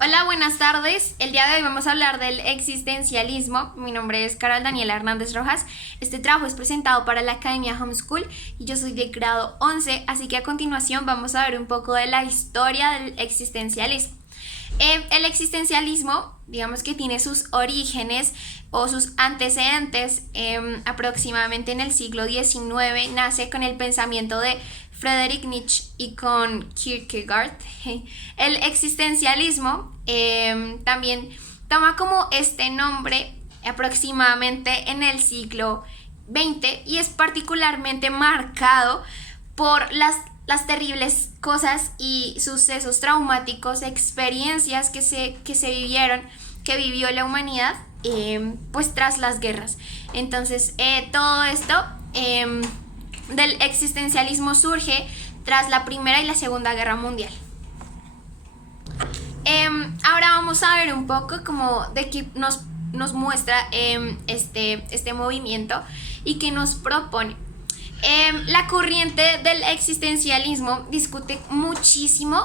Hola, buenas tardes. El día de hoy vamos a hablar del existencialismo. Mi nombre es Carol Daniela Hernández Rojas. Este trabajo es presentado para la Academia Homeschool y yo soy de grado 11, así que a continuación vamos a ver un poco de la historia del existencialismo. El existencialismo, digamos que tiene sus orígenes o sus antecedentes aproximadamente en el siglo XIX. Nace con el pensamiento de Friedrich Nietzsche y con Kierkegaard. El existencialismo también toma como este nombre aproximadamente en el siglo XX y es particularmente marcado por las terribles cosas y sucesos traumáticos, experiencias que vivieron, que vivió la humanidad, pues tras las guerras. Entonces, todo esto del existencialismo surge tras la Primera y la Segunda Guerra Mundial. Ahora vamos a ver un poco como de qué nos muestra este movimiento y qué nos propone. La corriente del existencialismo discute muchísimo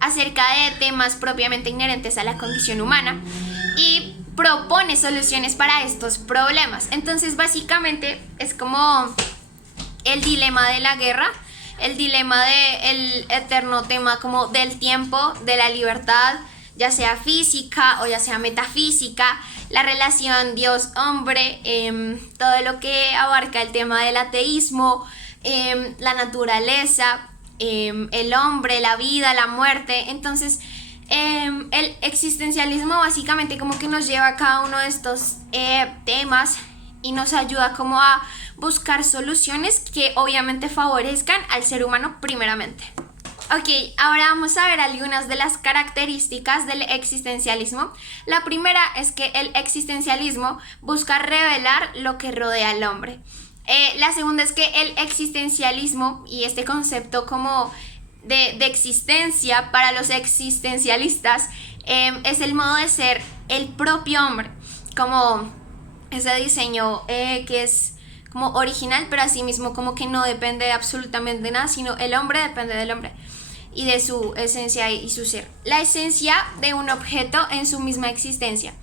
acerca de temas propiamente inherentes a la condición humana y propone soluciones para estos problemas. Entonces, básicamente es como el dilema de la guerra, el dilema del eterno tema como del tiempo, de la libertad, ya sea física o ya sea metafísica, la relación Dios-hombre, todo lo que abarca el tema del ateísmo, la naturaleza, el hombre, la vida, la muerte. Entonces, el existencialismo básicamente como que nos lleva a cada uno de estos temas y nos ayuda como a buscar soluciones que obviamente favorezcan al ser humano primeramente. Ok, ahora vamos a ver algunas de las características del existencialismo. La primera es que el existencialismo busca revelar lo que rodea al hombre. La segunda es que el existencialismo y este concepto como de existencia para los existencialistas es el modo de ser el propio hombre, como ese diseño que es como original, pero asimismo como que no depende de absolutamente nada, sino el hombre depende del hombre y de su esencia y su ser. La esencia de un objeto en su misma existencia.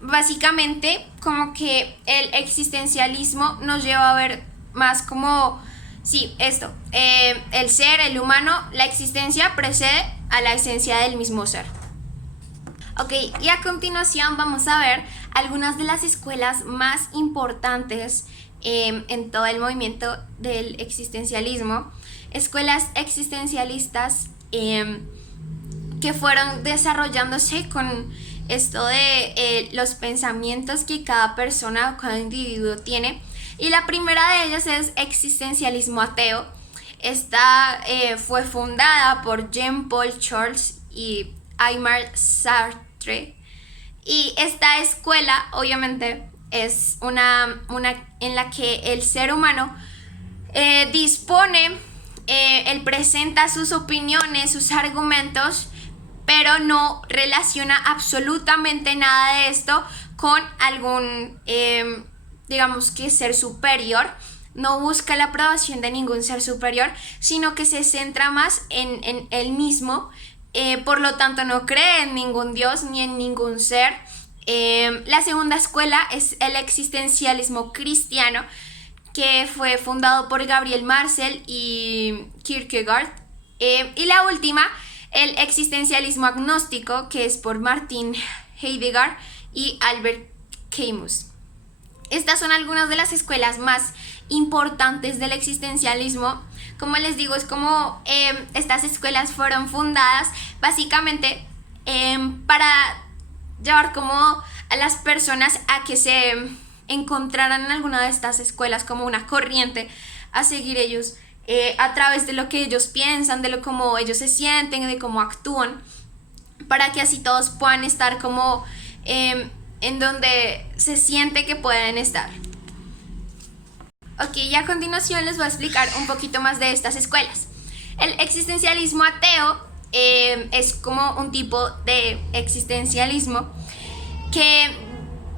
Básicamente como que el existencialismo nos lleva a ver más como, sí, esto, el ser, el humano, la existencia precede a la esencia del mismo ser. Ok, y a continuación vamos a ver algunas de las escuelas más importantes en todo el movimiento del existencialismo, escuelas existencialistas que fueron desarrollándose con esto de los pensamientos que cada persona o cada individuo tiene. Y la primera de ellas es existencialismo ateo. Esta fue fundada por Jean-Paul Charles y Aymar Sartre. Y esta escuela obviamente es una en la que el ser humano dispone, él presenta sus opiniones, sus argumentos, pero no relaciona absolutamente nada de esto con algún, digamos que ser superior. No busca la aprobación de ningún ser superior, sino que se centra más en él mismo. Por lo tanto, no cree en ningún Dios ni en ningún ser. La segunda escuela es el existencialismo cristiano, que fue fundado por Gabriel Marcel y Kierkegaard. Y la última, el existencialismo agnóstico, que es por Martin Heidegger y Albert Camus. Estas son algunas de las escuelas más importantes del existencialismo. Como les digo, es como estas escuelas fueron fundadas básicamente para llevar como a las personas a que se encontraran en alguna de estas escuelas como una corriente a seguir ellos a través de lo que ellos piensan, de lo como ellos se sienten, de cómo actúan, para que así todos puedan estar como en donde se siente que pueden estar. Ok, y a continuación les voy a explicar un poquito más de estas escuelas. El existencialismo ateo es como un tipo de existencialismo que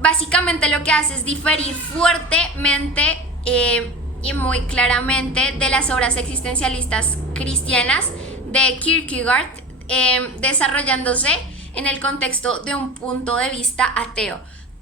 básicamente lo que hace es diferir fuertemente y muy claramente de las obras existencialistas cristianas de Kierkegaard, desarrollándose en el contexto de un punto de vista ateo.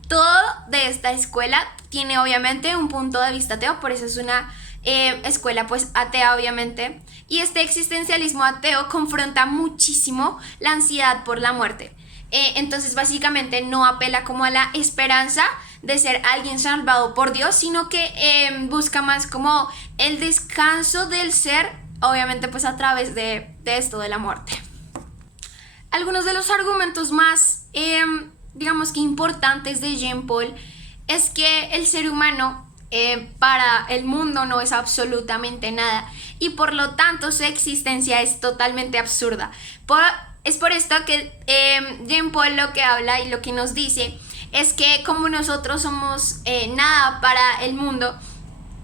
Todo de esta escuela tiene obviamente un punto de vista ateo, por eso es una escuela pues atea obviamente, y este existencialismo ateo confronta muchísimo la ansiedad por la muerte. Entonces básicamente no apela como a la esperanza de ser alguien salvado por Dios, sino que busca más como el descanso del ser, obviamente pues a través de esto de la muerte. Algunos de los argumentos más digamos que importantes de Jean Paul es que el ser humano para el mundo no es absolutamente nada y por lo tanto su existencia es totalmente absurda. Es por esto que Jean Paul lo que habla y lo que nos dice es que como nosotros somos nada para el mundo,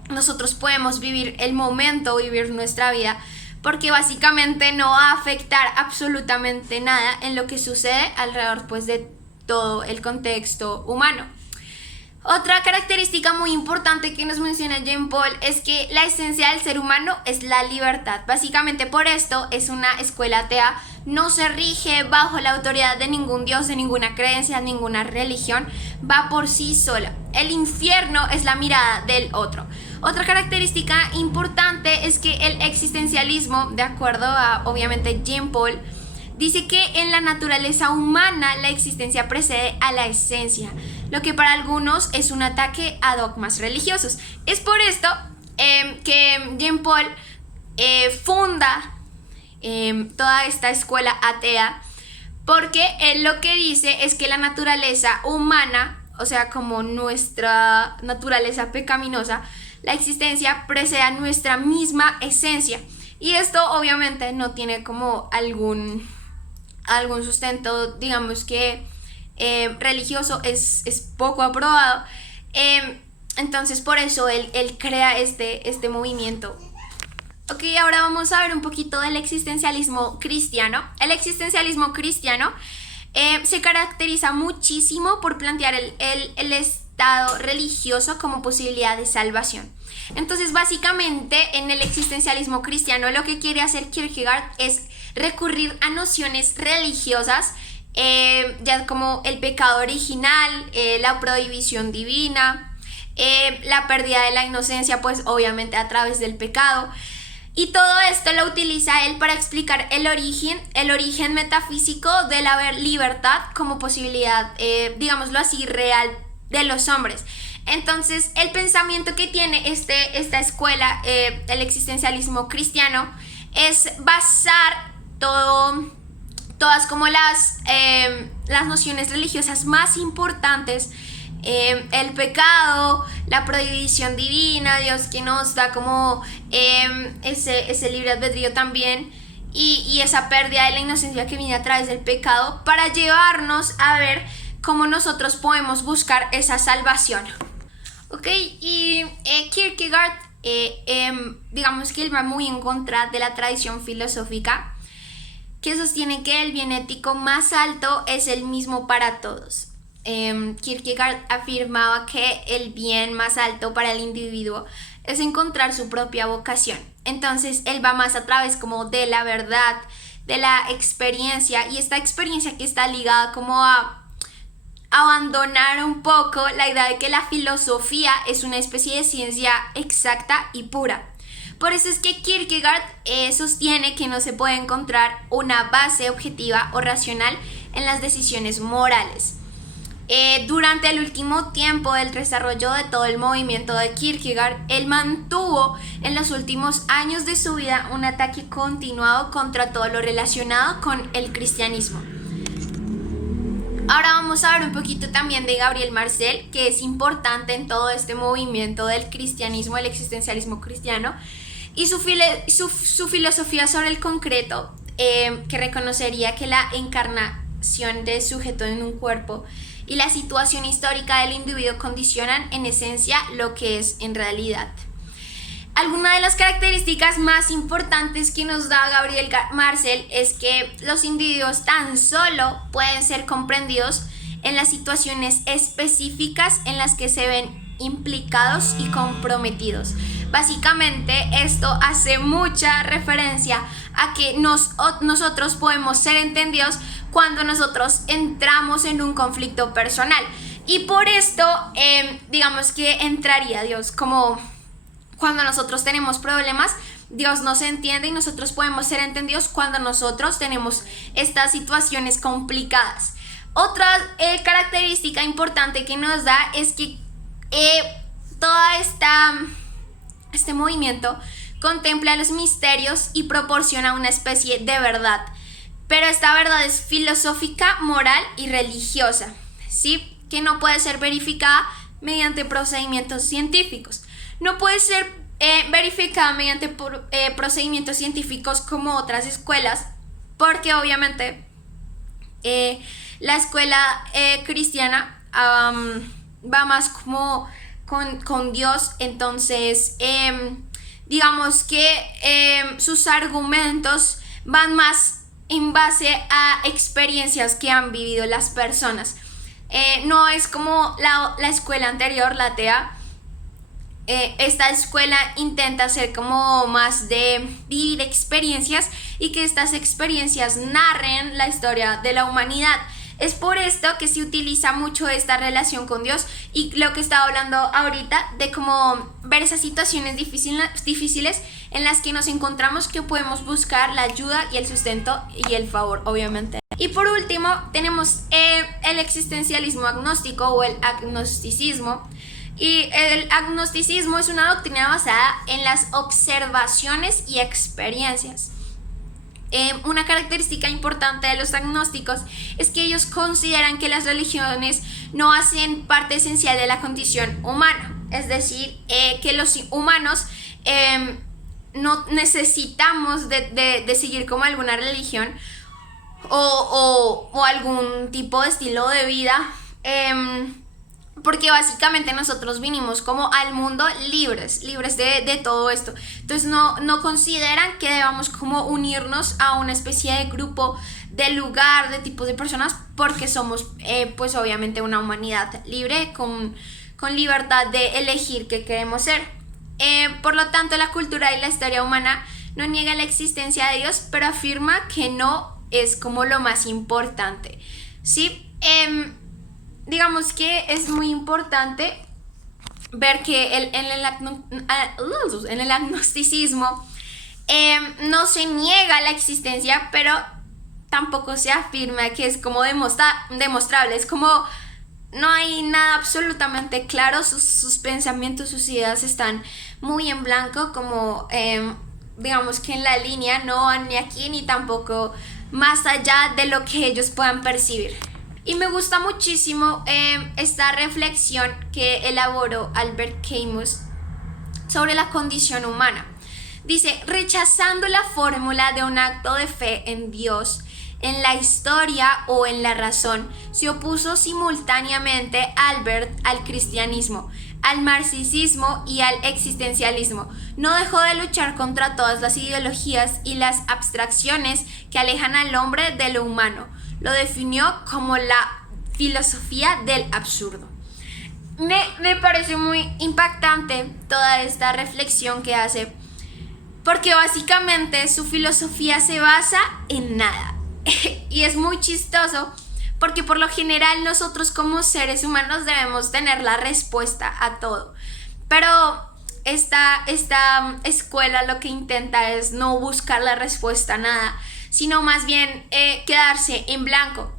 nosotros podemos vivir el momento, vivir nuestra vida, porque básicamente no va a afectar absolutamente nada en lo que sucede alrededor pues de todo el contexto humano. Otra característica muy importante que nos menciona Jean Paul es que la esencia del ser humano es la libertad. Básicamente por esto es una escuela atea, no se rige bajo la autoridad de ningún dios, de ninguna creencia, ninguna religión, va por sí sola. El infierno es la mirada del otro. Otra característica importante es que el existencialismo, de acuerdo a obviamente Jean Paul, dice que en la naturaleza humana la existencia precede a la esencia, lo que para algunos es un ataque a dogmas religiosos. Es por esto que Jean Paul funda toda esta escuela atea, porque él lo que dice es que la naturaleza humana, o sea, como nuestra naturaleza pecaminosa, la existencia precede a nuestra misma esencia. Y esto obviamente no tiene como algún sustento, digamos que religioso, es poco aprobado. Entonces por eso él crea este movimiento. Ok, ahora vamos a ver un poquito del existencialismo cristiano. El existencialismo cristiano se caracteriza muchísimo por plantear el estado religioso como posibilidad de salvación. Entonces básicamente en el existencialismo cristiano lo que quiere hacer Kierkegaard es recurrir a nociones religiosas, ya como el pecado original, la prohibición divina, la pérdida de la inocencia, pues obviamente a través del pecado. Y todo esto lo utiliza él para explicar el origen metafísico de la libertad como posibilidad, digámoslo así, real de los hombres. Entonces el pensamiento que tiene esta escuela, el existencialismo cristiano, es basar todas como las nociones religiosas más importantes, el pecado, la prohibición divina, Dios que nos da como ese libre albedrío también, y esa pérdida de la inocencia que viene a través del pecado, para llevarnos a ver cómo nosotros podemos buscar esa salvación. Ok, y Kierkegaard, digamos que él va muy en contra de la tradición filosófica que sostiene que el bien ético más alto es el mismo para todos. Kierkegaard afirmaba que el bien más alto para el individuo es encontrar su propia vocación. Entonces él va más a través como de la verdad, de la experiencia, y esta experiencia que está ligada como a abandonar un poco la idea de que la filosofía es una especie de ciencia exacta y pura. Por eso es que Kierkegaard sostiene que no se puede encontrar una base objetiva o racional en las decisiones morales. Durante el último tiempo del desarrollo de todo el movimiento de Kierkegaard, él mantuvo en los últimos años de su vida un ataque continuado contra todo lo relacionado con el cristianismo. Ahora vamos a ver un poquito también de Gabriel Marcel, que es importante en todo este movimiento del cristianismo, el existencialismo cristiano, y su filosofía sobre el concreto, que reconocería que la encarnación de sujeto en un cuerpo y la situación histórica del individuo condicionan en esencia lo que es en realidad. Alguna de las características más importantes que nos da Gabriel Marcel es que los individuos tan solo pueden ser comprendidos en las situaciones específicas en las que se ven implicados y comprometidos. Básicamente esto hace mucha referencia a que nosotros podemos ser entendidos cuando nosotros entramos en un conflicto personal. Y por esto, digamos que entraría Dios, como cuando nosotros tenemos problemas, Dios nos entiende y nosotros podemos ser entendidos cuando nosotros tenemos estas situaciones complicadas. Otra característica importante que nos da es que toda este movimiento contempla los misterios y proporciona una especie de verdad. Pero esta verdad es filosófica, moral y religiosa, ¿sí? Que no puede ser verificada mediante procedimientos científicos. No puede ser verificada mediante procedimientos científicos como otras escuelas, porque obviamente la escuela cristiana va más como con Dios. Entonces digamos que sus argumentos van más en base a experiencias que han vivido las personas. No es como la escuela anterior, la atea. Esta escuela intenta hacer como más de vivir experiencias y que estas experiencias narren la historia de la humanidad. Es por esto que se utiliza mucho esta relación con Dios y lo que estaba hablando ahorita de cómo ver esas situaciones difíciles en las que nos encontramos, que podemos buscar la ayuda y el sustento y el favor, obviamente. Y por último tenemos el existencialismo agnóstico o el agnosticismo. Y el agnosticismo es una doctrina basada en las observaciones y experiencias. Una característica importante de los agnósticos es que ellos consideran que las religiones no hacen parte esencial de la condición humana. Es decir, que los humanos no necesitamos de seguir como alguna religión o algún tipo de estilo de vida, porque básicamente nosotros vinimos como al mundo libres de todo esto. Entonces no consideran que debamos como unirnos a una especie de grupo, de lugar, de tipos de personas, porque somos pues obviamente una humanidad libre con libertad de elegir qué queremos ser. Por lo tanto, la cultura y la historia humana no niega la existencia de Dios, pero afirma que no es como lo más importante, ¿sí? Digamos que es muy importante ver que en el agnosticismo no se niega la existencia, pero tampoco se afirma que es como demostrable. Es como no hay nada absolutamente claro, sus pensamientos, sus ideas están muy en blanco, como digamos que en la línea no van ni aquí ni tampoco más allá de lo que ellos puedan percibir. Y me gusta muchísimo esta reflexión que elaboró Albert Camus sobre la condición humana. Dice: rechazando la fórmula de un acto de fe en Dios, en la historia o en la razón, se opuso simultáneamente Albert al cristianismo, al marxismo y al existencialismo. No dejó de luchar contra todas las ideologías y las abstracciones que alejan al hombre de lo humano. Lo definió como la filosofía del absurdo. Me parece muy impactante toda esta reflexión que hace, porque básicamente su filosofía se basa en nada. Y es muy chistoso, porque por lo general nosotros como seres humanos debemos tener la respuesta a todo. Pero esta escuela lo que intenta es no buscar la respuesta a nada, sino más bien quedarse en blanco,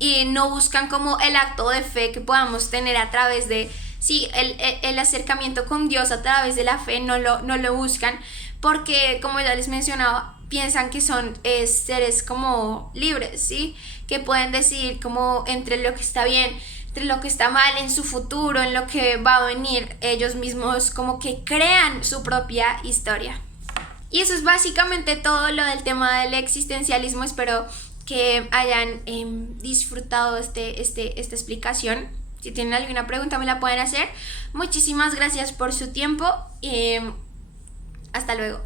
y no buscan como el acto de fe que podamos tener a través de, sí, el acercamiento con Dios a través de la fe. No lo buscan, porque como ya les mencionaba, piensan que son seres como libres, ¿sí? Que pueden decidir como entre lo que está bien, entre lo que está mal en su futuro, en lo que va a venir. Ellos mismos como que crean su propia historia. Y eso es básicamente todo lo del tema del existencialismo. Espero que hayan disfrutado esta explicación. Si tienen alguna pregunta me la pueden hacer. Muchísimas gracias por su tiempo y hasta luego.